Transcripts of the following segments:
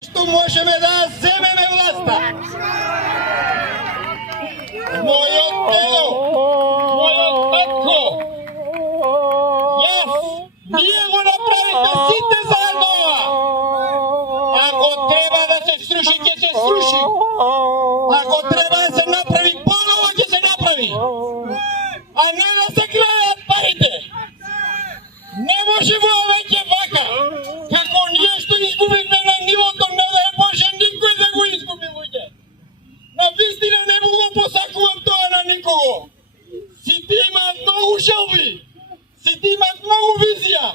Што можеме да земеме власта. Мојот тело, мојот татко, јас, ние го направите сите заедно ова. Ако треба да се сруши, ќе се сруши. Ако треба да се направи поново, ќе се направи. А не да се гледаат парите. Не може во веќе вака. Како ние што изгубивме на нивото, не да е Боже никој да го изгуби луѓе. На вистина не му го посакувам тоа на никого. Сите имаат многу желби, сите имаат многу визија,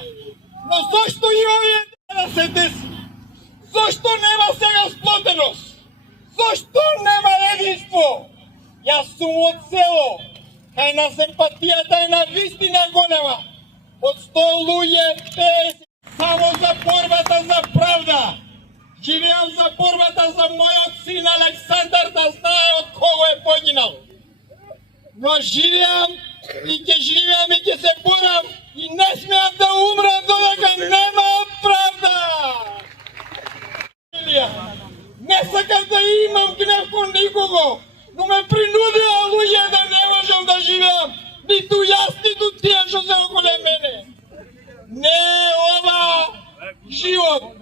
но зошто и овие да се деси? Зошто нема сега сплотеност? Зошто нема единство? Јас сум од село, кај нас емпатијата е на вистина голема. Од 100 луѓе 50 само за борбата за правда. Живеам за борбата за мојот син Александар да знае од кого е погинал. Но живеам и ќе живеам и ќе се борам и не смеам да умрам додека нема правда. Не сакам да имам гнев кон никого, но ме принудија луѓе да не можам да живеам. Ниту јас, ниту тие што се околу мене. Не ова живот.